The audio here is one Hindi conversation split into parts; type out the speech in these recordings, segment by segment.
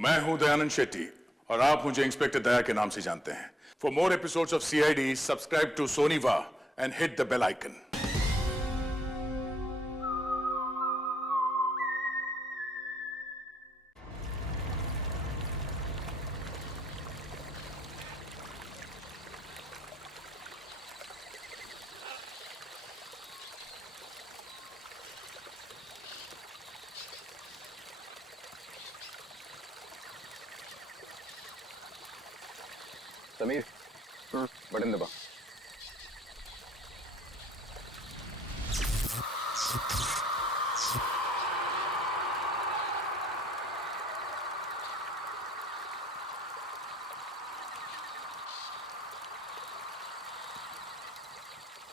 मैं हूं दयानंद शेट्टी और आप मुझे इंस्पेक्टर दया के नाम से जानते हैं। For more episodes of CID subscribe to Sony Wah and hit the bell icon. Sameer, button दबा।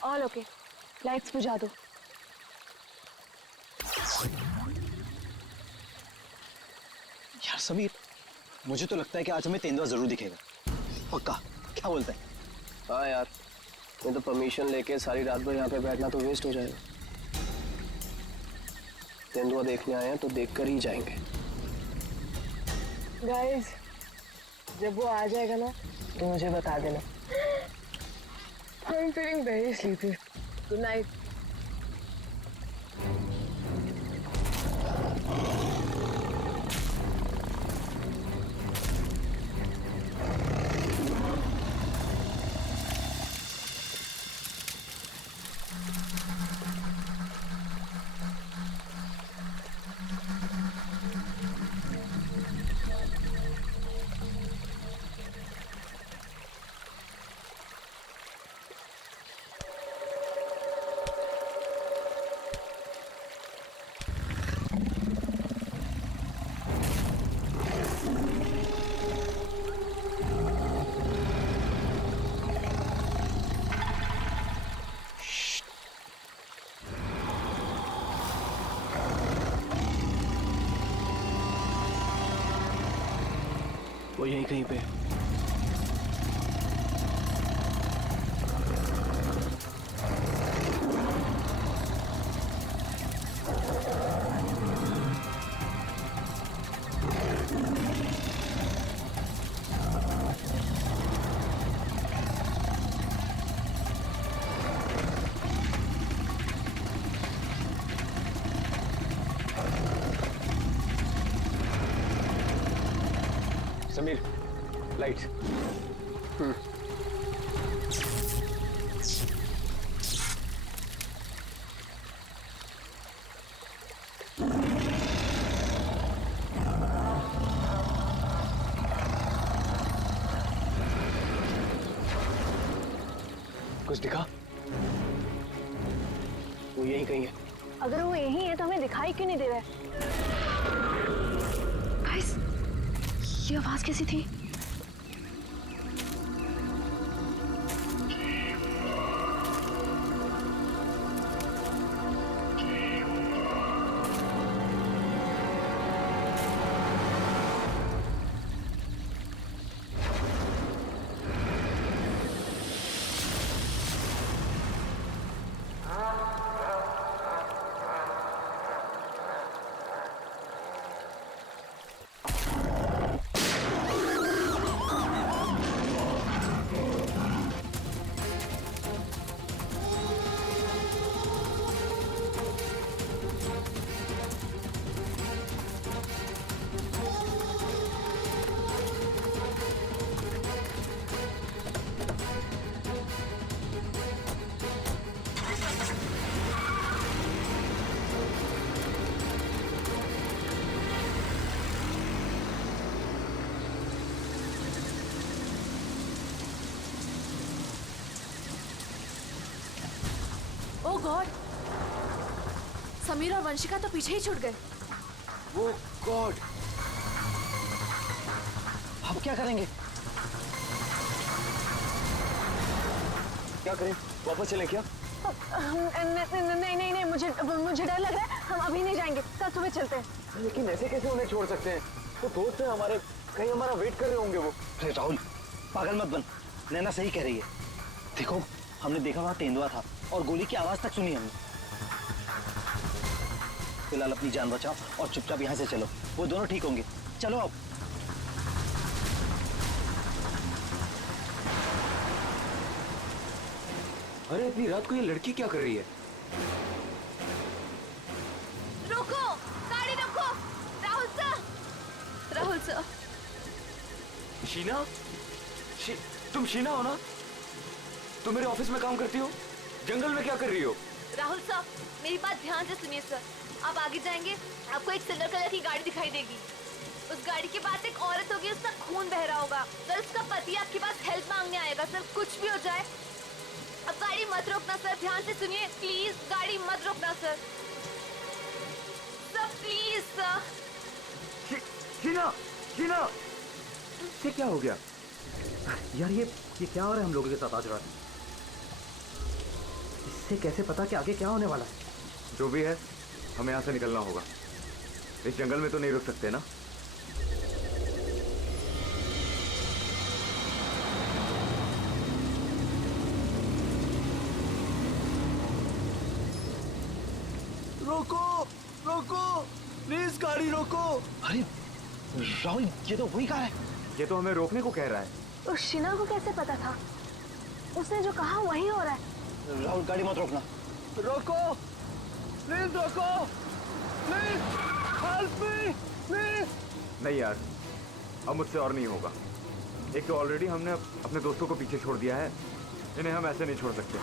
ऑल ओके, लाइट्स बुझा दो। यार समीर, मुझे तो लगता है कि आज हमें तेंदुआ जरूर दिखेगा। पक्का? क्या बोलता है? हाँ यार, मैं तो परमिशन लेके सारी रात भर यहाँ पे बैठना तो वेस्ट हो जाएगा। तेंदुआ देखने आए हैं तो देखकर ही जाएंगे। गाइस, जब वो आ जाएगा ना तो मुझे बता देना। I'm feeling very sleepy. Good night. वो यहीं कहीं पे। समीर, लाइट्स। कुछ दिखा? वो यहीं कहीं है। अगर वो यही है तो हमें दिखाई क्यों नहीं दे रहा है? गाइस, ये आवाज कैसी थी? ओह गॉड, समीर और वंशिका तो पीछे ही छूट गए। वो गॉड, अब क्या करेंगे? क्या करें? वापस चलें क्या? नहीं नहीं नहीं, मुझे डर लग रहा है। हम अभी नहीं जाएंगे, कल सुबह चलते हैं। लेकिन ऐसे कैसे उन्हें छोड़ सकते हैं? वो दोस्त हैं हमारे, कहीं हमारा वेट कर रहे होंगे वो। अरे राहुल, पागल मत बन। नैना सही कह रही है। देखो, हमने देखा वहां तेंदुआ था और गोली की आवाज तक सुनी हमने। फिलहाल अपनी जान बचाओ और चुपचाप यहाँ से चलो, वो दोनों ठीक होंगे। चलो अब। अरे इतनी रात को ये लड़की क्या कर रही है? रुको, गाड़ी रुको। राहुल सर। शीना? तुम शीना हो ना? तुम मेरे ऑफिस में काम करती हो? जंगल में क्या कर रही हो? राहुल सर, मेरी बात ध्यान से सुनिए सर। आप आगे जाएंगे, आपको एक सिल्वर कलर की गाड़ी दिखाई देगी। उस गाड़ी के पास एक औरत होगी, उसका खून बह रहा होगा। सर, उसका पति आपके पास हेल्प मांगने आएगा। सर, कुछ भी हो जाए, अब गाड़ी मत रोकना सर। ध्यान से सुनिए प्लीज, गाड़ी मत रोकना sir. Sir please sir. Sheena! Sheena! ये क्या हो गया? यार ये क्या हो रहा है हम लोगों के साथ आज रात? इससे कैसे पता कि आगे क्या होने वाला है? जो भी है, हमें यहाँ से निकलना होगा। इस जंगल में तो नहीं रुक सकते ना? रोको, रोको, प्लीज गाड़ी रोको। अरे राहुल, ये तो वही कार है। ये तो हमें रोकने को कह रहा है। तो शीना को कैसे पता था? उसने जो कहा वही हो रहा है। राहुल, गाड़ी मत रोकना। रोको, प्लीज रोको, प्लीज हेल्प मी, प्लीज। नहीं यार, अब मुझसे और नहीं होगा। एक तो ऑलरेडी हमने अपने दोस्तों को पीछे छोड़ दिया है, इन्हें हम ऐसे नहीं छोड़ सकते।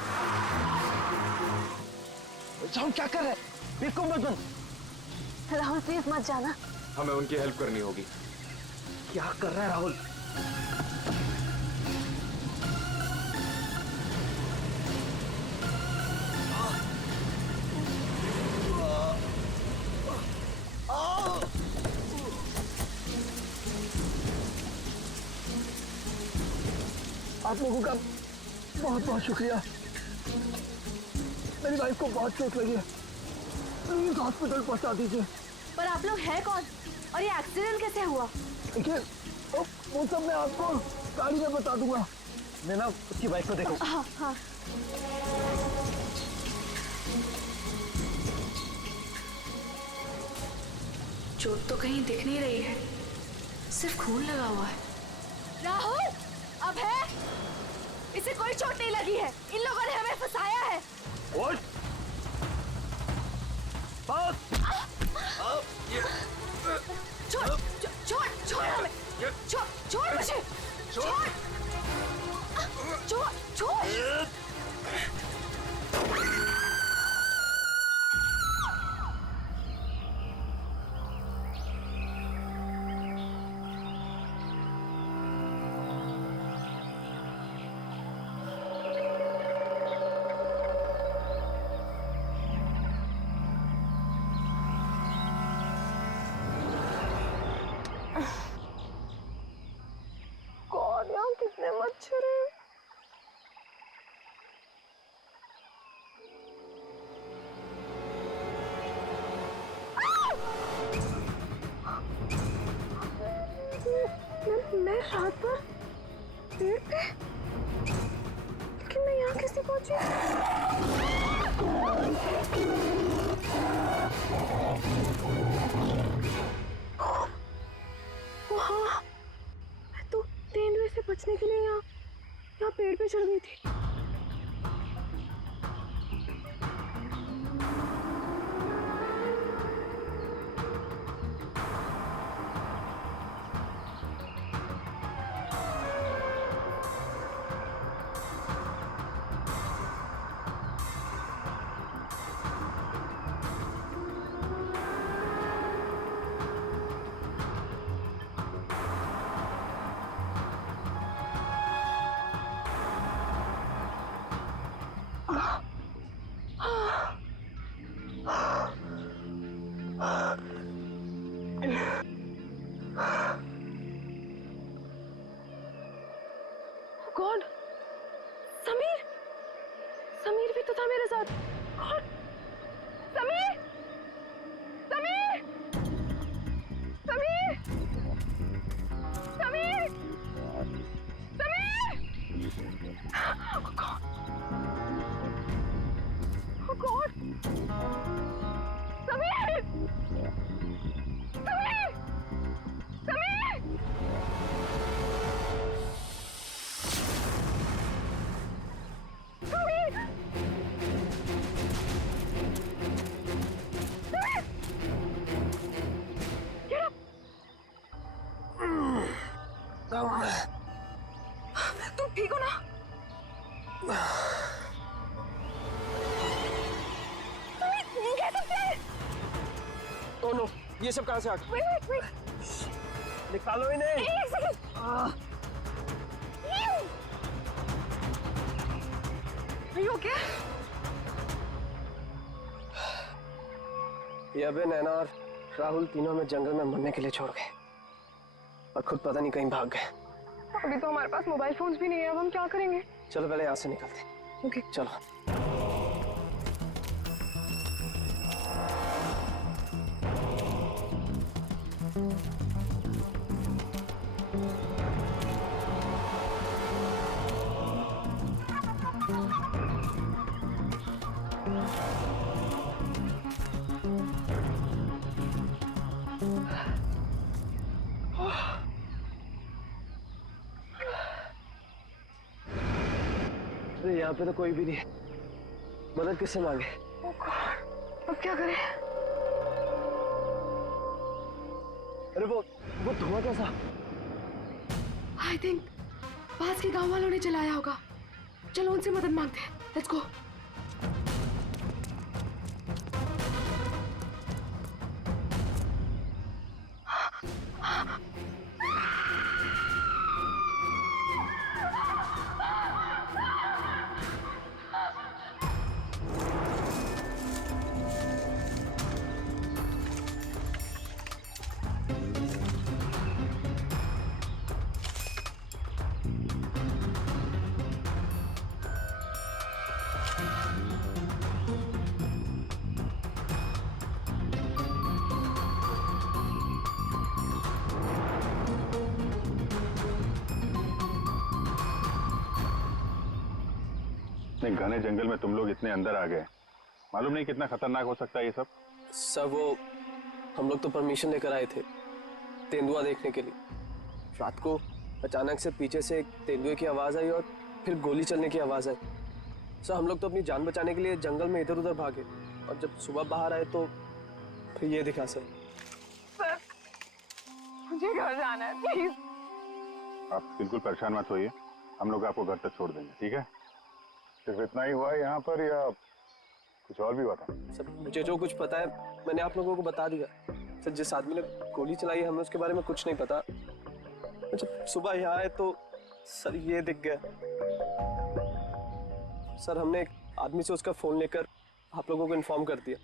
राहुल क्या कर रहे हैं? बिल्कुल मत बंद। राहुल प्लीज मत जाना। हमें उनकी हेल्प करनी होगी। क्या कर रहा है राहुल? आप लोगों का बहुत बहुत शुक्रिया। मेरी वाइफ को बहुत चोट लगी है, प्लीज हॉस्पिटल पहुंचा दीजिए। पर आप लोग हैं कौन और ये एक्सीडेंट कैसे हुआ? देखिए, वो सब मैं आपको गाड़ी में बता दूंगा। नैना, उसकी वाइफ को देखो। हाँ हाँ। चोट तो कहीं दिख नहीं रही है, सिर्फ खून लगा हुआ है। राहुल, अब है, इसे कोई चोट नहीं लगी है। इन लोगों ने हमें फंसाया है। छोड़ छोड़ छोड़ हमें, छोड़ छोड़ मुझे, छोड़ छोड़ छोड़। गॉड, यहाँ कितने मच्छर हैं। मैं रात भर पेड़ पे, लेकिन मैं यहाँ कैसे पहुंची? वहाँ मैं तो तेंदुए से बचने के लिए यहाँ पेड़ पे चढ़ गई थी। गॉड, समीर भी तो था मेरे साथ। God, Sameer Sameer Sameer Sameer Sameer! Oh God! Oh God! Sameer! Sameer! Sameer! Sameer! तुम ठीक हो ना? ये कैसे थे? ओह नो, ये सब कहाँ से आ गया? Wait, wait. निकालो इन्हें। एक सेकंड। Are you okay? ये अबे, नैना और राहुल तीनों में जंगल में मरने के लिए छोड़ गए और खुद पता नहीं कहीं भाग गए। अभी तो हमारे पास मोबाइल फोन्स भी नहीं है, अब हम क्या करेंगे? चलो पहले यहाँ से निकलते हैं। ओके। चलो। अरे यहाँ पे तो कोई भी नहीं है। मदद किससे मांगे? Oh God, अब क्या करें? अरे वो धुआं कैसा? आई थिंक पास के गांव वालों ने चलाया होगा। चलो उनसे मदद मांगते हैं। Let's go. इतने घने जंगल में तुम लोग इतने अंदर आ गए, मालूम नहीं कितना खतरनाक हो सकता है ये सब। सर वो हम लोग तो परमिशन लेकर आए थे तेंदुआ देखने के लिए। रात को अचानक से पीछे से एक तेंदुए की आवाज आई और फिर गोली चलने की आवाज आई। सर हम लोग तो अपनी जान बचाने के लिए जंगल में इधर उधर भागे और जब सुबह बाहर आए तो फिर ये दिखा सर। सर, मुझे घर जाना है, प्लीज। आप बिल्कुल परेशान मत होइए, हम लोग आपको घर तक छोड़ देंगे, ठीक है? सिर्फ इतना ही हुआ है यहाँ पर या कुछ और भी हुआ था? सर मुझे जो कुछ पता है मैंने आप लोगों को बता दिया। सर जिस आदमी ने गोली चलाई है हमें उसके बारे में कुछ नहीं पता। जब सुबह यहाँ आए तो सर ये दिख गया। सर हमने एक आदमी से उसका फोन लेकर आप लोगों को इन्फॉर्म कर दिया।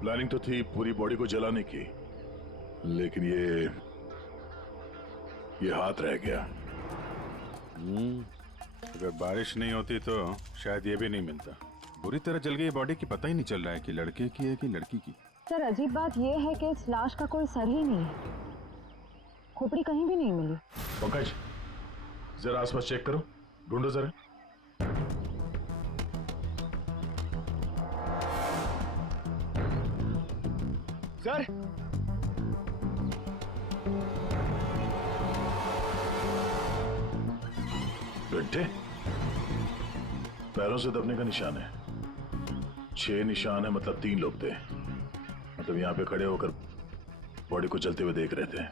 प्लानिंग तो थी पूरी बॉडी को जलाने की, लेकिन ये हाथ रह गया। अगर बारिश नहीं होती तो शायद ये भी नहीं मिलता। बुरी तरह जल गई बॉडी की, पता ही नहीं चल रहा है कि लड़के की है कि लड़की की। सर अजीब बात यह है कि इस लाश का कोई सर ही नहीं है, खोपड़ी कहीं भी नहीं मिली। पंकज जरा आसपास चेक करो, ढूंढो जरा। सर गड्ढे, पैरों से दबने का निशान है। 6 निशान है, मतलब 3 लोग थे। मतलब यहाँ पे खड़े होकर बॉडी को जलते हुए देख रहे थे।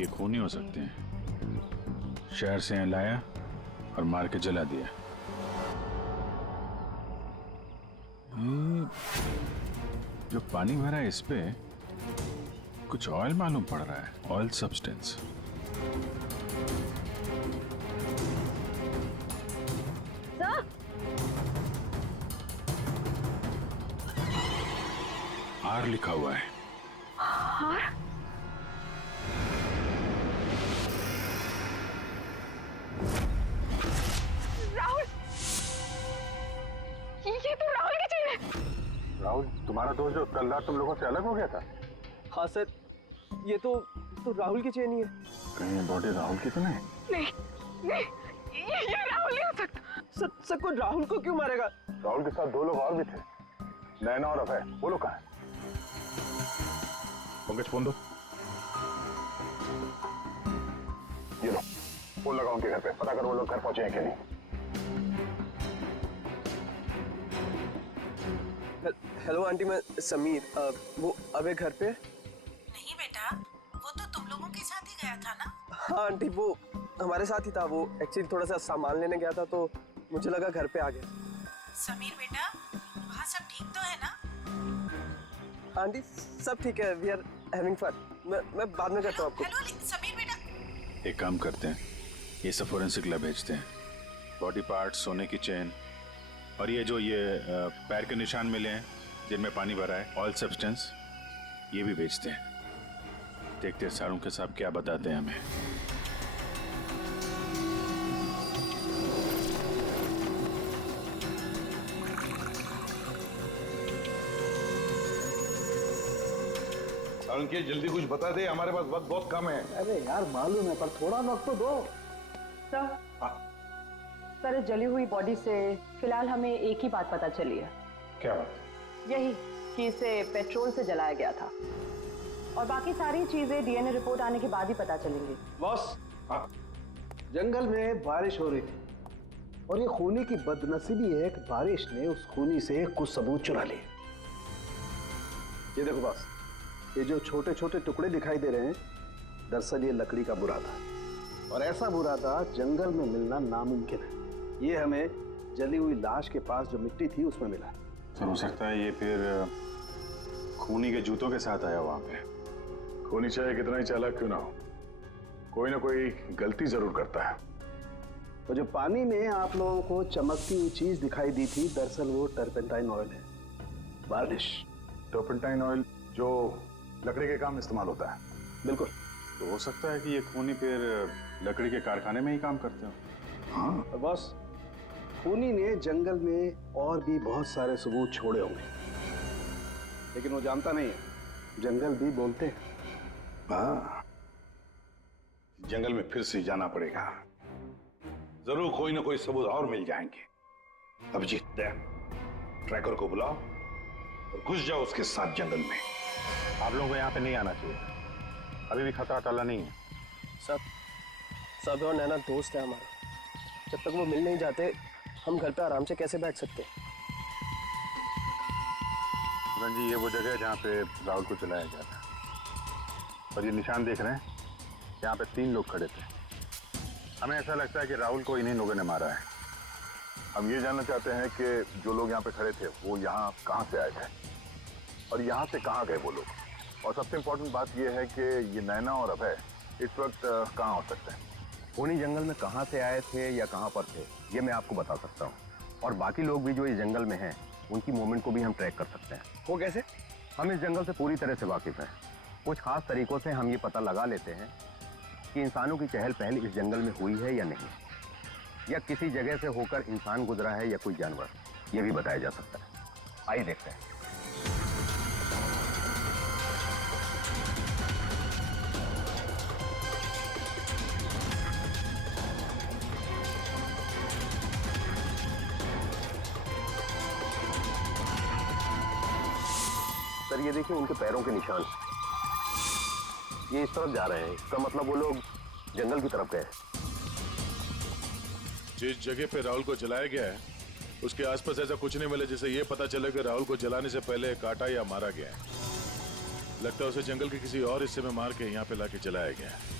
ये खूनी हो सकते हैं। शहर से यहाँ लाया और मार के जला दिया। ये जो पानी भरा है इस पे कुछ ऑयल मालूम पड़ रहा है, ऑयल सब्सटेंस। आर लिखा हुआ है। आर? राहुल, ये तो राहुल की चेन है। राहुल, तुम्हारा दोस्त जो कल रात तुम लोगों से अलग हो गया था? हाँ सर ये तो राहुल की चेन ही है। कहीं बॉडी राहुल की तो नहीं? नहीं, नहीं, ये राहुल नहीं हो सकता। सर को राहुल को क्यों मारेगा? राहुल के साथ 2 लोग और भी थे, नैना और अभय। वो लोग कहाँ हैं? पंकज फोन दो। ये लो, फोन लगाओ उनके घर पे, पता करो वो लोग घर पहुंचे हैं कि नहीं। हेलो आंटी, मैं समीर। वो अबे घर पे? नहीं बेटा, वो तो तुम लोगों के साथ ही गया था ना? हाँ आंटी, वो हमारे साथ ही था। वो एक्चुअली थोड़ा सा सामान लेने गया था तो मुझे लगा घर पे आ गया। समीर बेटा, वहाँ सब ठीक तो है ना? आंटी सब ठीक है, वी आर हैविंग फन। मैं बाद में करता हूँ आपको। हेलो समीर बेटा। एक काम करते हैं, ये सब फोरेंसिक लैब भेजते हैं। बॉडी पार्ट, सोने की चेन और ये जो पैर के निशान मिले हैं जिनमें पानी भरा है, ऑयल सब्सटेंस, ये भी भेजते हैं। देखते हैं सारुण के साहब क्या बताते हैं हमें। सारुण के जल्दी कुछ बता दे, हमारे पास वक्त बहुत कम है। अरे यार मालूम है, पर थोड़ा वक्त तो दो। सर इस जली हुई बॉडी से फिलहाल हमें एक ही बात पता चली है। क्या बात? यही कि इसे पेट्रोल से जलाया गया था, और बाकी सारी चीजें डीएनए रिपोर्ट आने के बाद ही पता चलेंगी। बॉस, जंगल में बारिश हो रही थी और ये खूनी की बदनसीबी है कि बारिश ने उस खूनी से कुछ सबूत चुरा लिए। ये देखो बॉस, ये जो छोटे छोटे टुकड़े दिखाई दे रहे हैं, दरअसल ये लकड़ी का बुरादा, और ऐसा बुरादा जंगल में मिलना नामुमकिन है। ये हमें जली हुई लाश के पास जो मिट्टी थी उसमें मिला। तो हो सकता है ये फिर खूनी के जूतों के साथ आया वहां पे। खूनी चाहे कितना ही चालाक क्यों ना हो, कोई ना कोई गलती जरूर करता है। तो जो पानी में आप लोगों को चमकती हुई चीज दिखाई दी थी, दरअसल वो टर्पेंटाइन ऑयल है, वार्निश। टर्पेंटाइन ऑयल जो लकड़ी के काम में इस्तेमाल होता है। बिल्कुल। तो हो सकता है कि ये खूनी फिर लकड़ी के कारखाने में ही काम करते हो। हाँ तो बस, खूनी ने जंगल में और भी बहुत सारे सबूत छोड़े होंगे, लेकिन वो जानता नहीं है जंगल भी बोलते हैं। हाँ, जंगल में फिर से जाना पड़ेगा, जरूर कोई ना कोई सबूत और मिल जाएंगे। अभिजीत, ट्रैकर को बुलाओ और घुस जाओ उसके साथ जंगल में। आप लोगों को यहाँ पे नहीं आना चाहिए, अभी भी खतरा टला नहीं है। सब और नैना दोस्त है हमारे, जब तक वो मिल नहीं जाते हम घर पे आराम से कैसे बैठ सकते? जी ये वो जगह है जहाँ पे राहुल को चलाया गया था, और ये निशान देख रहे हैं, यहाँ पे 3 लोग खड़े थे। हमें ऐसा लगता है कि राहुल को इन्हीं लोगों ने मारा है। हम ये जानना चाहते हैं कि जो लोग यहाँ पे खड़े थे वो यहाँ कहाँ से आए थे और यहाँ से कहाँ गए वो लोग, और सबसे इम्पोर्टेंट बात यह है कि ये नैना और अभय इस वक्त कहाँ हो सकते हैं। खूनी जंगल में कहाँ से आए थे या कहाँ पर थे ये मैं आपको बता सकता हूँ, और बाकी लोग भी जो इस जंगल में हैं उनकी मूवमेंट को भी हम ट्रैक कर सकते हैं। वो कैसे? हम इस जंगल से पूरी तरह से वाकिफ हैं। कुछ खास तरीकों से हम ये पता लगा लेते हैं कि इंसानों की चहल पहल इस जंगल में हुई है या नहीं, या किसी जगह से होकर इंसान गुजरा है या कोई जानवर, ये भी बताया जा सकता है। आइए देखते हैं। सर ये देखिए उनके पैरों के निशान, ये इस तरफ जा रहे हैं, इसका मतलब वो लोग जंगल की तरफ गए। जिस जगह पे राहुल को जलाया गया है उसके आसपास ऐसा कुछ नहीं मिला जिससे ये पता चले कि राहुल को जलाने से पहले काटा या मारा गया है। लगता है उसे जंगल के किसी और हिस्से में मार के यहाँ पे लाके जलाया गया है।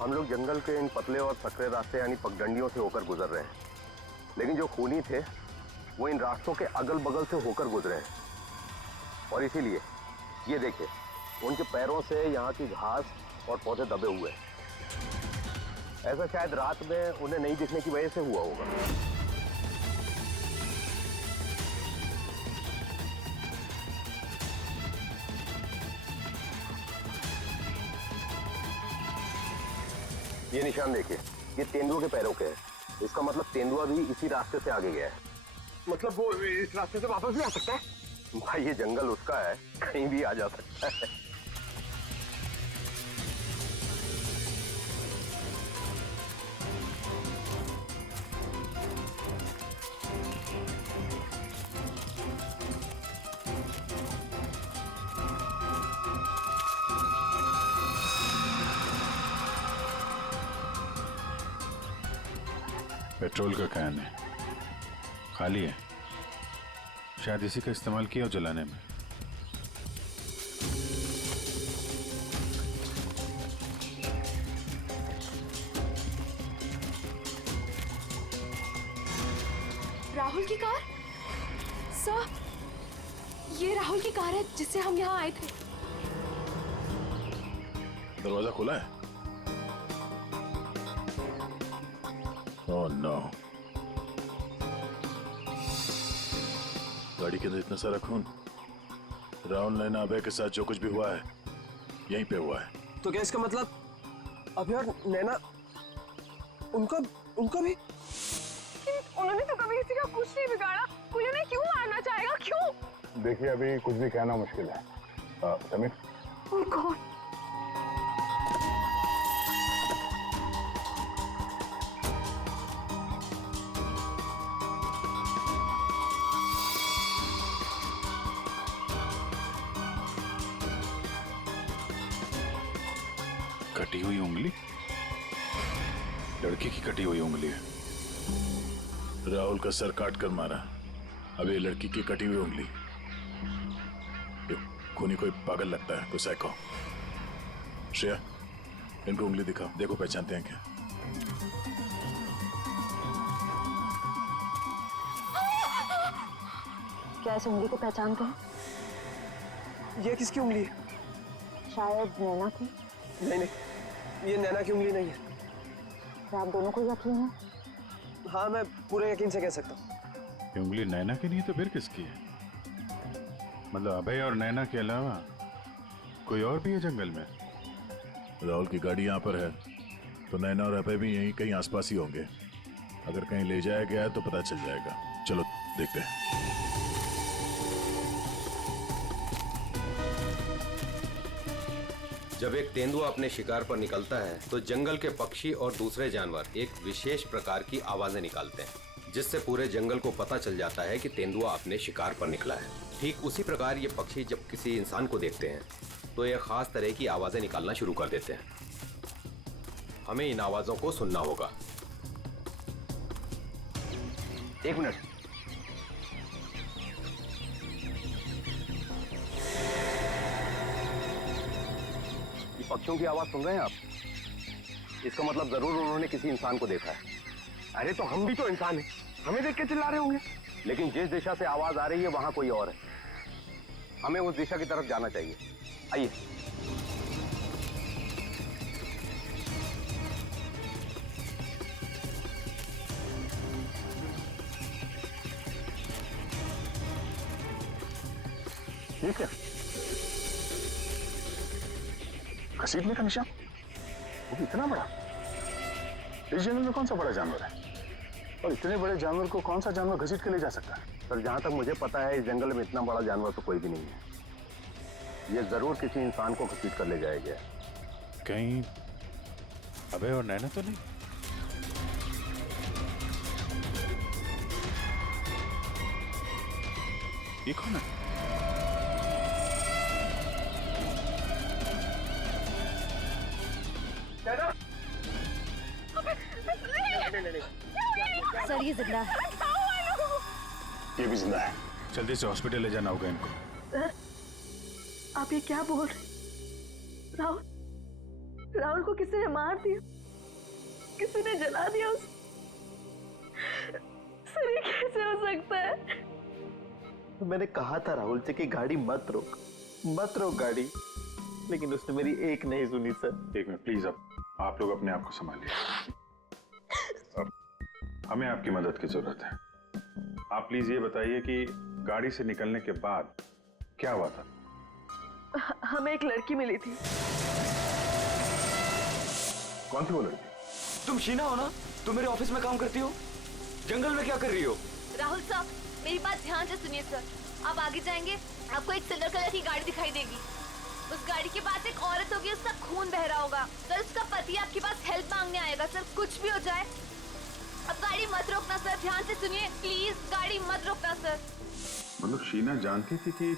हम लोग जंगल के इन पतले और सकरे रास्ते यानी पगडंडियों से होकर गुजर रहे हैं, लेकिन जो खूनी थे वो इन रास्तों के अगल बगल से होकर गुजरे हैं, और इसीलिए ये देखिए उनके पैरों से यहाँ की घास और पौधे दबे हुए हैं। ऐसा शायद रात में उन्हें नहीं दिखने की वजह से हुआ होगा। ये निशान देखिए, ये तेंदुआ के पैरों के हैं, इसका मतलब तेंदुआ भी इसी रास्ते से आगे गया है। मतलब वो इस रास्ते से वापस भी आ सकता है? भाई ये जंगल उसका है, कहीं भी आ जा सकता है। पेट्रोल का कैन है, खाली है। शायद इसी का इस्तेमाल किया हो जलाने में। राहुल की कार? सर, ये राहुल की कार है जिससे हम यहाँ आए थे। दरवाजा खुला है? Oh no. गाड़ी के अंदर इतना सारा खून। राहुल नैना अभय के साथ जो कुछ भी हुआ है यहीं पे हुआ है। तो क्या इसका मतलब अभय और नैना उनका भी? उन्होंने तो कभी किसी का कुछ नहीं बिगाड़ा, कोई उन्हें क्यों मारना चाहेगा, क्यों? देखिए अभी कुछ भी कहना मुश्किल है। Sameer, Oh God! कटी हुई उंगली? लड़की की कटी हुई उंगली है। राहुल का सर काट कर मारा, अब ये लड़की की कटी हुई उंगली। ये खूनी कोई पागल लगता है, कोई साइको। श्रेया, इनको उंगली दिखाओ, देखो पहचानते हैं क्या। क्या इस उंगली को पहचानते हैं? ये किसकी उंगली है? शायद नैना की। नहीं, ये नैना की उंगली नहीं है। क्या आप दोनों को यकीन है? हाँ, मैं पूरे यकीन से कह सकता हूँ। ये उंगली नैना की नहीं तो फिर किसकी है? मतलब अभय और नैना के अलावा कोई और भी है जंगल में? राहुल की गाड़ी यहाँ पर है तो नैना और अभय भी यहीं कहीं आसपास ही होंगे। अगर कहीं ले जाया गया है तो पता चल जाएगा। चलो देखते हैं। जब एक तेंदुआ अपने शिकार पर निकलता है तो जंगल के पक्षी और दूसरे जानवर एक विशेष प्रकार की आवाजें निकालते हैं, जिससे पूरे जंगल को पता चल जाता है कि तेंदुआ अपने शिकार पर निकला है। ठीक उसी प्रकार ये पक्षी जब किसी इंसान को देखते हैं तो ये खास तरह की आवाजें निकालना शुरू कर देते हैं। हमें इन आवाजों को सुनना होगा। एक मिनट। ये पक्षियों की आवाज सुन रहे हैं आप? इसका मतलब जरूर उन्होंने किसी इंसान को देखा है। अरे तो हम भी तो इंसान हैं, हमें देख के चिल्ला रहे होंगे। लेकिन जिस दिशा से आवाज आ रही है वहां कोई और है। हमें उस दिशा की तरफ जाना चाहिए। आइए। ये क्या? घसीटने का निशान? वो भी इतना बड़ा? इस जंगल में कौन सा बड़ा जानवर है? और इतने बड़े जानवर को कौन सा जानवर घसीट के ले जा सकता है? सर, जहां तक मुझे पता है इस जंगल में इतना बड़ा जानवर तो कोई भी नहीं है। ये जरूर किसी इंसान को घसीट कर ले जाया गया। कहीं अभय और नैना तो नहीं? ये कौन है? सर ये जिंदा है। ये भी जिंदा है। जल्दी से हॉस्पिटल ले जाना होगा इनको। सर, आप ये क्या बोल रहे? राहुल को किसी ने मार दिया, किसी ने जला दिया उसे। सर ये कैसे हो सकता है? मैंने कहा था राहुल से कि गाड़ी मत रोक गाड़ी, लेकिन उसने मेरी एक नहीं सुनी सर। एक मिनट प्लीज, अब आप लोग अपने आप को संभालिए। अब हमें आपकी मदद की जरूरत है। आप प्लीज ये बताइए कि गाड़ी से निकलने के बाद क्या हुआ था? हमें एक लड़की मिली थी। कौन थी वो लड़की? तुम शीना हो ना? तुम मेरे ऑफिस में काम करती हो? जंगल में क्या कर रही हो? राहुल साहब, मेरी बात ध्यान से सुनिए सर। आप आगे जाएंगे, आपको एक सिल्वर कलर की गाड़ी दिखाई देगी। उस गाड़ी के पास एक औरत होगी, उसका खून बह रहा होगा। सर उसका पति आपके पास हेल्प मांगने आएगा। सर कुछ भी हो जाए, अब गाड़ी मत रोकना सर। ध्यान से सुनिए प्लीज, गाड़ी मत रोकना सर। मतलब शीना जानती थी कि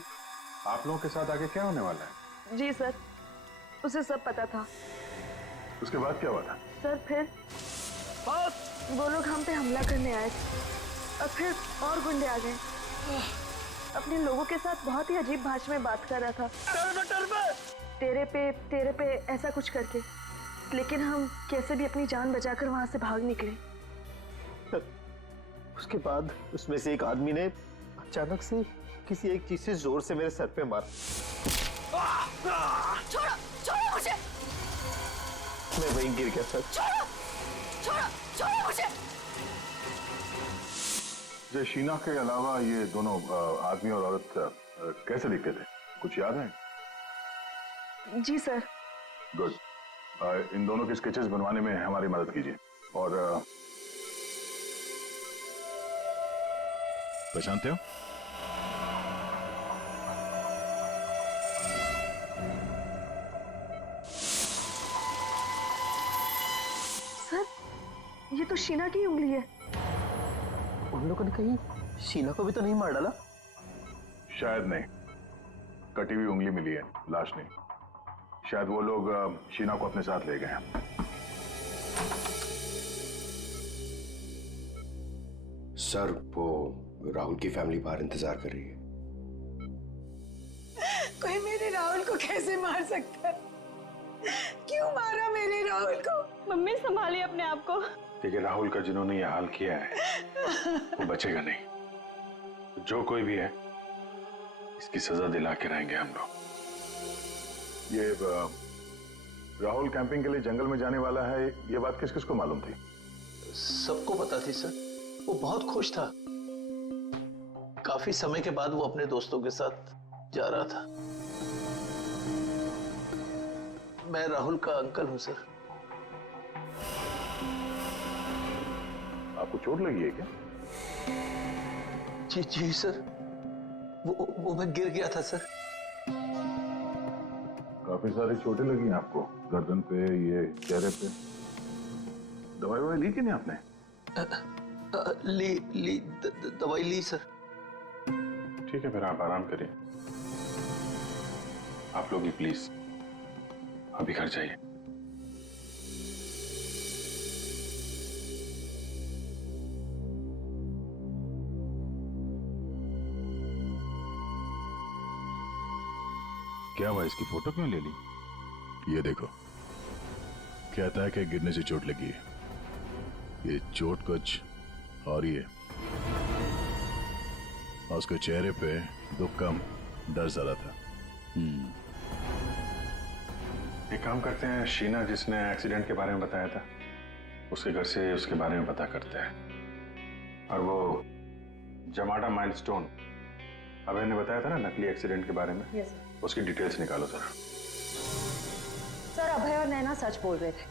आप लोगों के साथ आगे क्या होने वाला है? जी सर, उसे सब पता था। उसके बाद क्या हुआ था? सर फिर बस वो लोग हम पे हमला करने आए थे और फिर और गुंडे आ गए। अपने लोगों के साथ बहुत ही अजीब भाषा में बात कर रहा था, तेरे पे ऐसा कुछ करके। लेकिन हम कैसे भी अपनी जान बचाकर वहां से भाग निकले। उसके बाद उसमें से एक आदमी ने अचानक से किसी एक चीज से जोर से मेरे सर पे मारा। छोड़ो छोड़ो मुझे, मैं वहीं गिर गया सर। छोड़ो छोड़ो छोड़ो मुझे। जो शीना के अलावा ये दोनों आदमी और औरत कैसे दिखते थे, कुछ याद है? जी सर। गुड। इन दोनों के स्केचेस बनवाने में हमारी मदद कीजिए। और पहचानते हो? सर ये तो शीना की उंगली है। उन लोगों ने कहीं शीना को भी तो नहीं मार डाला? शायद नहीं, कटी हुई उंगली मिली है, लाश नहीं। शायद वो लोग शीना को अपने साथ ले गए हैं। सर वो राहुल की फैमिली बाहर इंतजार कर रही है। कोई मेरे राहुल को कैसे मार सकता है? क्यों मारा मेरे राहुल को? मम्मी संभालिए अपने आप को। देखिए राहुल का जिन्होंने ये हाल किया है वो बचेगा नहीं। जो कोई भी है इसकी सजा दिला के रहेंगे हम लोग। ये राहुल कैंपिंग के लिए जंगल में जाने वाला है, ये बात किस किस को मालूम थी? सबको पता थी सर। वो बहुत खुश था। काफी समय के बाद वो अपने दोस्तों के साथ जा रहा था। मैं राहुल का अंकल हूं सर। आपको चोट लगी है क्या? जी जी सर, वो मैं गिर गया था सर। काफी सारी चोटें लगी हैं आपको, गर्दन पे, ये चेहरे पे। दवाई ववाई ली कि नहीं आपने? दवाई ली सर। ठीक है फिर आप आराम करिए। आप लोग भी प्लीज अभी घर जाइए। क्या हुआ, इसकी फोटो क्यों ले ली? ये देखो, कहता है कि गिरने से चोट लगी है। ये चोट कुछ और ही है। और उसके चेहरे पे दुख कम, डर ज्यादा था। एक काम करते हैं, शीना जिसने एक्सीडेंट के बारे में बताया था उसके घर से उसके बारे में पता करते हैं। और वो जमाडा माइलस्टोन अभय ने बताया था ना नकली एक्सीडेंट के बारे में, yes, उसकी डिटेल्स निकालो जरा। सर अभय और नैना सच बोल रहे थे।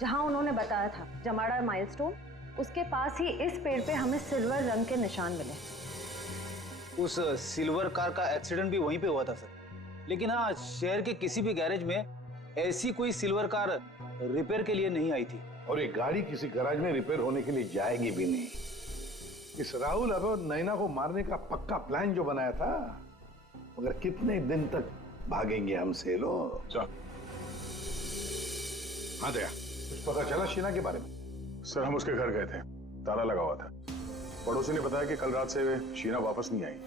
जहां उन्होंने बताया था जमाड़ा माइलस्टोन, उसके पास ही इस पेड़ पे हमें सिल्वर रंग के निशान मिले। उस सिल्वर कार का एक्सीडेंट भी वहीं पे हुआ था सर। लेकिन हाँ, शहर के किसी भी गैरेज में ऐसी कोई सिल्वर कार रिपेयर के लिए नहीं आई थी। और ये गाड़ी किसी गैराज में रिपेयर होने के लिए जाएगी भी नहीं। इस राहुल अब नैना को मारने का पक्का प्लान जो बनाया था, मगर कितने दिन तक भागेंगे हमसे लोग। हाँ दया, कुछ पता चला शीना के बारे में? सर हम उसके घर गए थे, ताला लगा हुआ था। पड़ोसी ने बताया कि कल रात से शीना वापस नहीं आई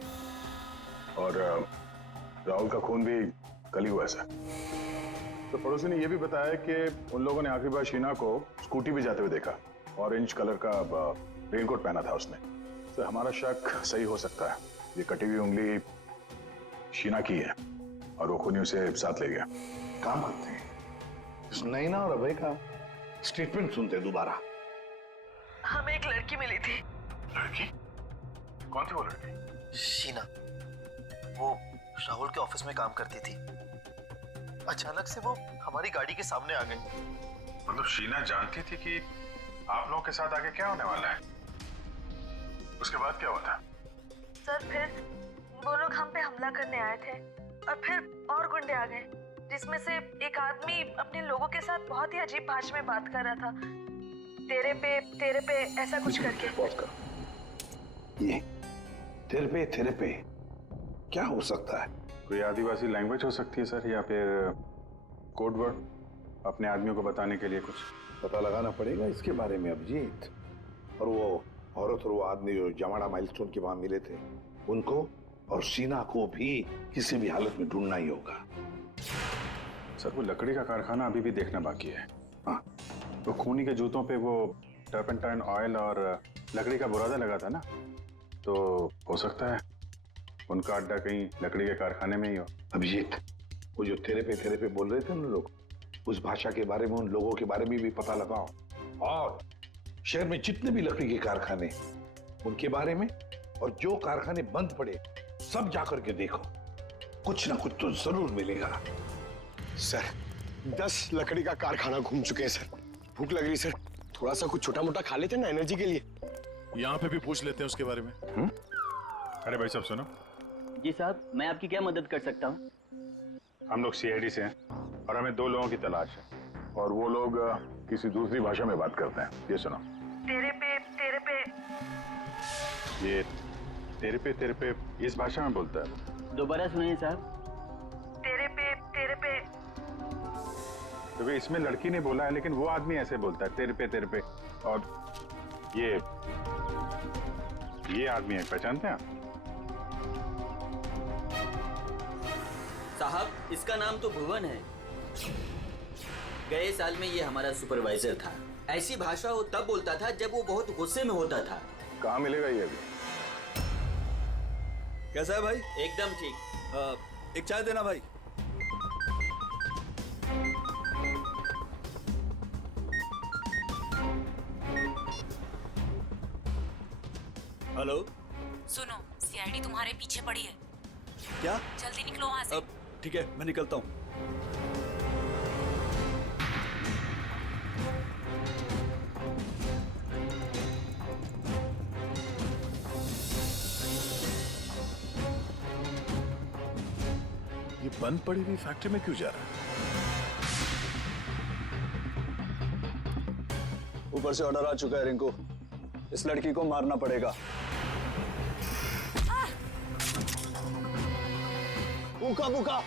और राहुल का खून भी कल ही हुआ ऐसा। तो पड़ोसी ने यह भी बताया कि उन लोगों ने आखिरी बार शीना को स्कूटी पे जाते हुए देखा। ऑरेंज कलर का रेनकोट पहना था उसने। तो हमारा शक सही हो सकता है, ये कटी हुई उंगली शीना की है और वो खूनी उसे साथ ले गया। काम करते हैं, इस नैना और अभय का स्टेटमेंट सुनते हैं दोबारा। हमें एक लड़की मिली थी। लड़की? कौन थी वो लड़की? शीना, वो राहुल के ऑफिस में काम करती थी। अचानक से वो हमारी गाड़ी के सामने आ गई। मतलब शीना जानती थी कि आप लोगों के साथ आगे क्या होने वाला है? उसके बाद क्या हुआ था? सर फिर वो लोग हम पे हमला करने आए थे और फिर और गुंडे आ गए, जिसमें से एक आदमी अपने लोगों के साथ बहुत ही अजीब भाषा में बात कर रहा था, तेरे पे ऐसा कुछ करके। ये तेरे पे क्या हो सकता है? कोई आदिवासी लैंग्वेज हो सकती है सर, या फिर कोड वर्ड अपने आदमियों को बताने के लिए कुछ। पता लगाना पड़ेगा इसके बारे में अभिजीत। और वो औरत और वो आदमी जो जमाड़ा माइलस्टोन के वहां मिले थे, उनको और शीना को भी किसी भी हालत में ढूंढना ही होगा। सर वो लकड़ी का कारखाना अभी भी देखना बाकी है। हाँ, तो खूनी के जूतों पे वो टर्पेंटाइन ऑयल और लकड़ी का बुरादा लगा था ना, तो हो सकता है उनका अड्डा कहीं लकड़ी के कारखाने में ही हो। अभिजीत, वो जो तेरे पे बोल रहे थे ना लोग, उस भाषा के बारे में, उन लोगों के बारे में भी पता लगाओ, और शहर में जितने भी लकड़ी के कारखाने उनके बारे में, और जो कारखाने बंद पड़े सब जाकर के देखो, कुछ ना कुछ तो जरूर मिलेगा। सर 10 लकड़ी का कारखाना घूम चुके हैं सर। भूख लग रही सर, थोड़ा सा कुछ छोटा मोटा खा लेते ना एनर्जी के लिए। यहाँ पे भी पूछ लेते हैं उसके बारे में। अरे भाई साहब सुनो। जी साहब, मैं आपकी क्या मदद कर सकता हूँ? हम लोग सीआईडी से हैं और हमें 2 लोगों की तलाश है, और वो लोग किसी दूसरी भाषा में बात करते हैं। ये सुनो। तेरे पे ये तेरे पे इस भाषा में बोलता है। दोबारा सुनिए साहब। तेरे पे क्योंकि इसमें लड़की ने बोला है, लेकिन वो आदमी ऐसे बोलता है तेरे पे। और ये आदमी है, पहचानते हैं आप? साहब, इसका नाम तो भुवन है। गए साल में ये हमारा सुपरवाइजर था। ऐसी भाषा वो तब बोलता था जब वो बहुत गुस्से में होता था। कहाँ मिलेगा ये अभी? कैसा है भाई? एकदम ठीक। एक चाय देना भाई। हेलो, सुनो, सीआईडी तुम्हारे पीछे पड़ी है। क्या? जल्दी निकलो वहां से। ठीक है, मैं निकलता हूँ। ये बंद पड़ी हुई फैक्ट्री में क्यों जा रहा है? ऊपर से ऑर्डर आ चुका है रिंकू, इस लड़की को मारना पड़ेगा। बुका बुका।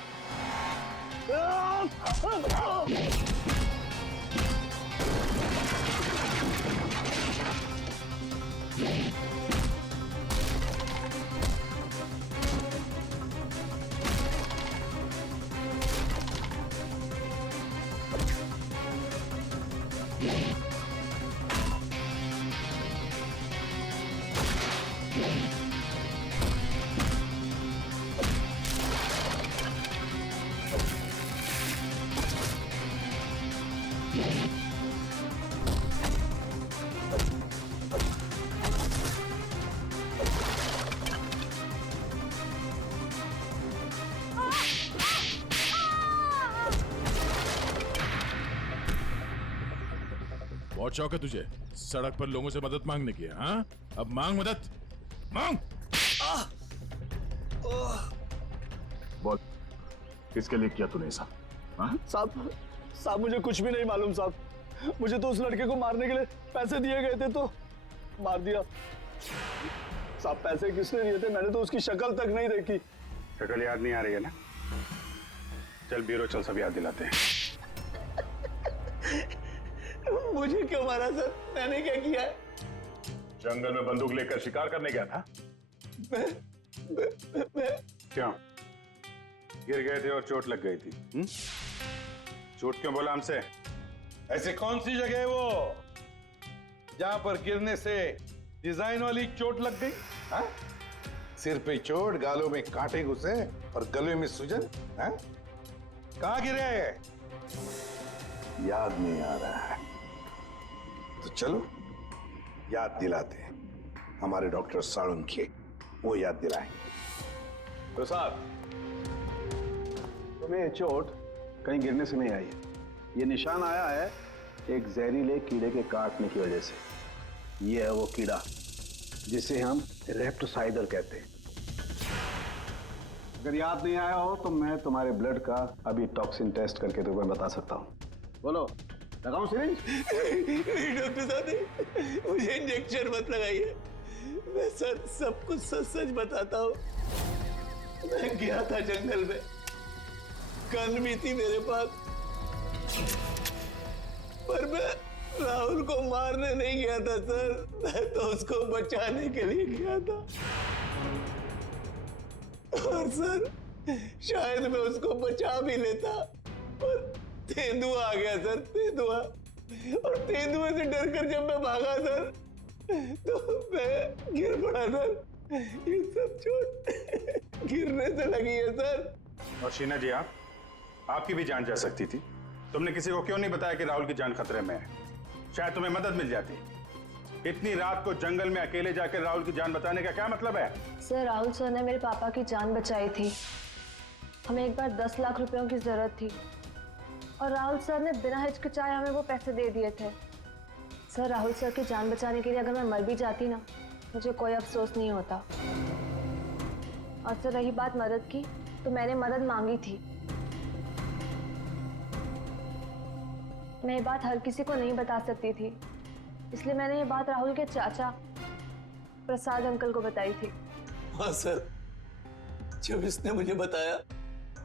बहुत शौक है तुझे सड़क पर लोगों से मदद मांगने की, हाँ? अब मांग मदद, मांग। बोल, किसके लिए किया तूने ऐसा? साहब मुझे कुछ भी नहीं मालूम साहब। मुझे तो उस लड़के को मारने के लिए पैसे दिए गए थे तो मार दिया। साहब पैसे किसने दिए थे? मैंने तो उसकी शक्ल तक नहीं देखी। शक्ल याद नहीं आ रही है ना? चल ब्यूरो चल, सब याद दिलाते हैं। मुझे क्यों मारा सर? मैंने क्या किया है? जंगल में बंदूक लेकर शिकार करने गया था। क्यों गिर गए थे और चोट लग गई थी? झूठ क्यों बोला हमसे? ऐसी कौन सी जगह है वो जहां पर गिरने से डिजाइन वाली चोट लग गई? हाँ? सिर पे चोट, गालों में कांटे घुसे और गले में सूजन? हाँ? कहां गिरे? याद नहीं आ रहा है तो चलो याद दिलाते हैं। हमारे डॉक्टर साळुंखे वो याद दिलाएंगे। प्रसाद, तुम्हें ये चोट कहीं गिरने से नहीं आई है। ये निशान आया है एक जहरीले कीड़े के काटने की वजह से। ये है वो कीड़ा जिसे हम रेप्टोसाइडल कहते हैं। अगर याद नहीं आया हो तो मैं तुम्हारे ब्लड का अभी टॉक्सिन टेस्ट करके तुम्हें बता सकता हूँ। बोलो, लगाऊं सिरिंज? डॉक्टर साहब, मुझे इंजेक्शन मत लगाइए। मैं सर सब कुछ सच सच बताता हूँ। मैं गया था जंगल में, गन भी थी मेरे पास, पर मैं राहुल राहुल को मारने नहीं गया था सर, मैं तो उसको बचाने के लिए गया था। और सर शायद मैं उसको बचा भी लेता, और तेंदुआ आ गया सर, तेंदुआ। और तेंदुए से डरकर जब मैं भागा सर, तो मैं गिर पड़ा सर। ये सब चोट गिरने से लगी है सर। और शीना जी, आपकी भी जान जा सकती थी। तुमने किसी को क्यों नहीं बताया कि राहुल की जान खतरे में है? शायद तुम्हें मदद मिल जाती। इतनी रात को जंगल में अकेले जाकर राहुल की जान बचाने का क्या मतलब है? सर, राहुल सर ने मेरे पापा की जान बचाई थी। हमें एक बार 10 लाख रुपयों की जरूरत थी और राहुल सर ने बिना हिचकिचाए हमें वो पैसे दे दिए थे। सर, राहुल सर की जान बचाने के लिए अगर मैं मर भी जाती ना, मुझे कोई अफसोस नहीं होता। और सर, रही बात मदद की, तो मैंने मदद मांगी थी। मैं ये बात हर किसी को नहीं बता सकती थी, इसलिए मैंने ये बात राहुल के चाचा प्रसाद अंकल को बताई थी। हाँ सर, जब इसने मुझे बताया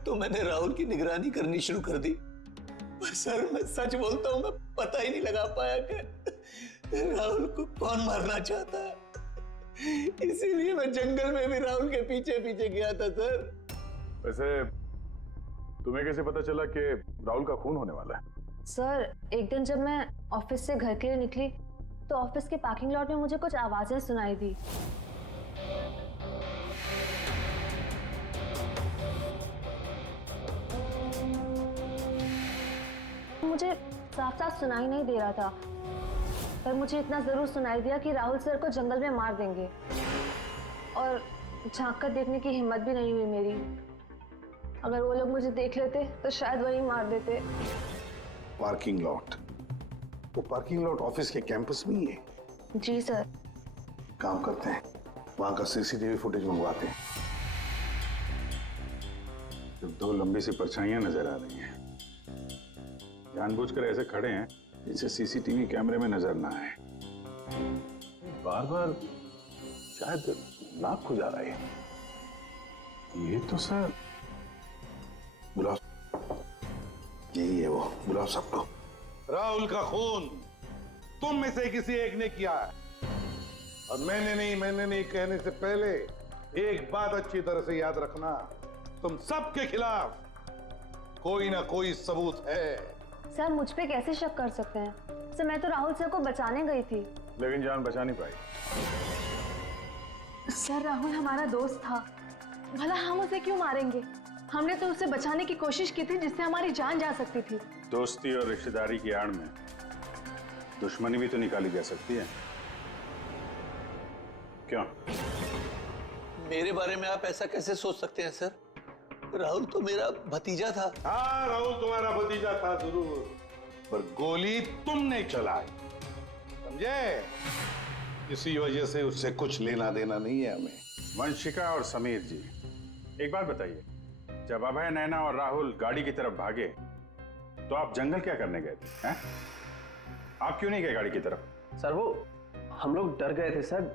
तो मैंने राहुल की निगरानी करनी शुरू कर दी। पर सर, मैं सच बोलता हूँ, मैं पता ही नहीं लगा पाया कि राहुल को कौन मारना चाहता है। इसीलिए मैं जंगल में भी राहुल के पीछे पीछे गया था सर। वैसे तुम्हें कैसे पता चला कि राहुल का खून होने वाला है? सर, एक दिन जब मैं ऑफिस से घर के लिए निकली तो ऑफिस के पार्किंग लॉट में मुझे कुछ आवाजें सुनाई दी। मुझे साफ साफ सुनाई नहीं दे रहा था, पर मुझे इतना जरूर सुनाई दिया कि राहुल सर को जंगल में मार देंगे। और झांक कर देखने की हिम्मत भी नहीं हुई मेरी। अगर वो लोग मुझे देख लेते तो शायद वही मार देते। Parking lot? वो पार्किंग लॉट ऑफिस के कैंपस में ही है? जी सर। काम करते हैं, वहां का सीसीटीवी फुटेज मंगवाते हैं। जब दो लंबी सी परछाइयां नजर आ रही हैं, जानबूझकर ऐसे खड़े हैं जिससे सीसीटीवी कैमरे में नजर ना आए। बार बार शायद नाक खुजा रहा है। ये तो सर, बुलाओ, यही है वो, बुलाओ सबको। राहुल का खून तुम में से किसी एक ने किया है, और मैंने नहीं कहने से पहले एक बात अच्छी तरह से याद रखना, तुम सबके खिलाफ कोई ना कोई सबूत है। सर, मुझ पे कैसे शक कर सकते हैं? सर, मैं तो राहुल सर को बचाने गई थी। लेकिन जान बचा नहीं पाई। सर, राहुल हमारा दोस्त था, भला हम उसे क्यों मारेंगे? हमने तो उसे बचाने की कोशिश की थी जिससे हमारी जान जा सकती थी। दोस्ती और रिश्तेदारी की आड़ में दुश्मनी भी तो निकाली जा सकती है, क्यों? मेरे बारे में आप ऐसा कैसे सोच सकते हैं सर? राहुल तो मेरा भतीजा था। हाँ, राहुल तुम्हारा भतीजा था जरूर, पर गोली तुमने चलाई, समझे? इसी वजह से उससे कुछ लेना देना नहीं है हमें। वंशिका और समीर जी, एक बात बताइए, जब अभय, नैना और राहुल गाड़ी की तरफ भागे तो आप जंगल क्या करने गए थे? हैं? आप क्यों नहीं गए गाड़ी की तरफ? सर, वो हम लोग डर गए थे सर,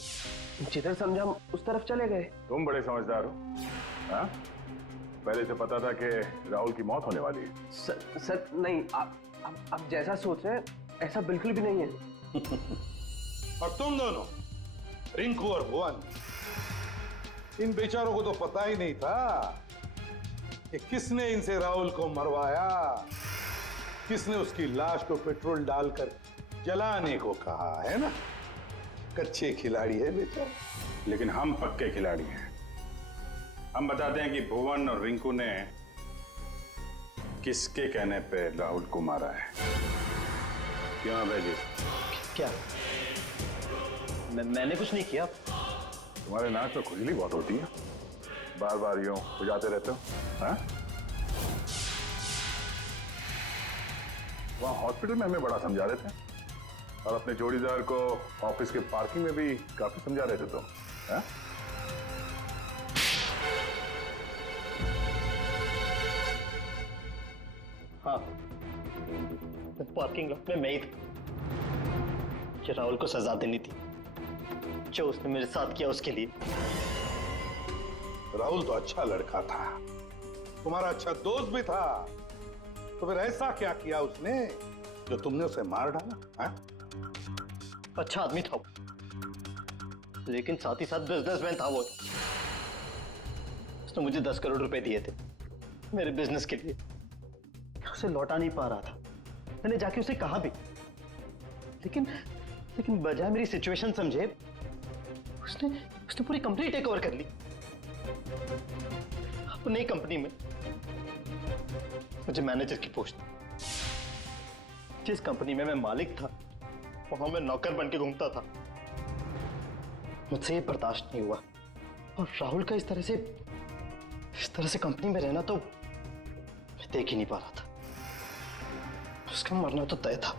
जिधर समझा हम उस तरफ चले गए। तुम बड़े समझदार हो। हाँ? पहले से पता था कि राहुल की मौत होने वाली है। सर नहीं, आप जैसा सोच रहे हैं ऐसा बिल्कुल भी नहीं है। और तुम दोनों, रिंकू और भुवन, इन बेचारों को तो पता ही नहीं था कि किसने इनसे राहुल को मरवाया, किसने उसकी लाश को पेट्रोल डालकर जलाने को कहा, है ना? कच्चे खिलाड़ी है बेचारा। लेकिन हम पक्के खिलाड़ी हैं। हम बताते हैं कि भुवन और रिंकू ने किसके कहने पे राहुल को मारा है। क्यों अभय जी? क्या? मैंने कुछ नहीं किया। तुम्हारे नाक में खुजली बहुत होती है, बार बार यूं खुजाते रहते हो। हाँ? वहाँ हॉस्पिटल में हमें बड़ा समझा रहे थे, और अपने जोड़ीदार को ऑफिस के पार्किंग में भी काफी समझा रहे थे तुम। हाँ? हाँ, पार्किंग लॉट में मैं ही था कि राहुल को सजा देनी थी जो उसने मेरे साथ किया उसके लिए। राहुल तो अच्छा लड़का था, तुम्हारा अच्छा दोस्त भी था, तो फिर ऐसा क्या किया उसने जो तुमने उसे मार डाला? हाँ? अच्छा आदमी था वो, लेकिन साथ ही साथ बिजनेसमैन था वो। उसने मुझे 10 करोड़ रुपए दिए थे मेरे बिजनेस के लिए। उसे लौटा नहीं पा रहा था। मैंने जाके उसे कहा भी, लेकिन बजाय मेरी सिचुएशन समझे उसने पूरी कंपनी टेक ओवर कर ली। अब नई कंपनी में मुझे मैनेजर की पोस्ट। जिस कंपनी में मैं मालिक था वहां मैं नौकर बन के घूमता था। मुझसे ये बर्दाश्त नहीं हुआ, और राहुल का इस तरह से कंपनी में रहना तो मैं देख ही नहीं पा रहा था। उसका मरना तो तय था।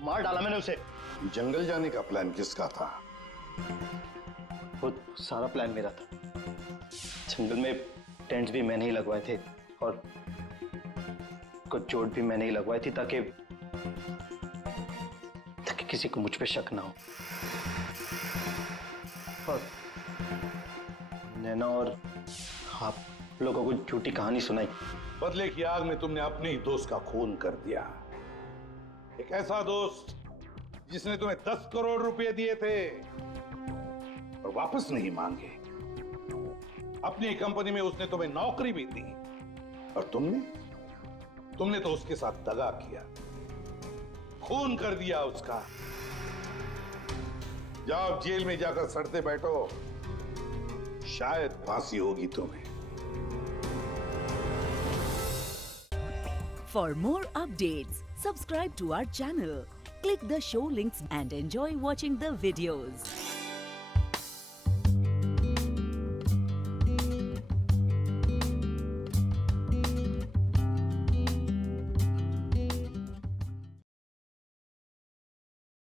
मार डाला मैंने उसे। जंगल जाने का प्लान किसका था? वो सारा प्लान मेरा था। जंगल में टेंट्स भी मैंने ही लगवाए थे, और कुछ चोट भी मैंने ही लगवाई थी ताकि किसी को मुझ पे शक ना हो। और नैना और आप लोगों को झूठी कहानी सुनाई। बदले की आग में तुमने अपने ही दोस्त का खून कर दिया। एक ऐसा दोस्त जिसने तुम्हें 10 करोड़ रुपए दिए थे और वापस नहीं मांगे। अपनी कंपनी में उसने तुम्हें नौकरी भी दी, और तुमने तो उसके साथ दगा किया, खून कर दिया उसका। जाओ जेल में जाकर सड़ते बैठो, शायद फांसी होगी तुम्हें। For more updates, subscribe to our channel, click the show links and enjoy watching the videos.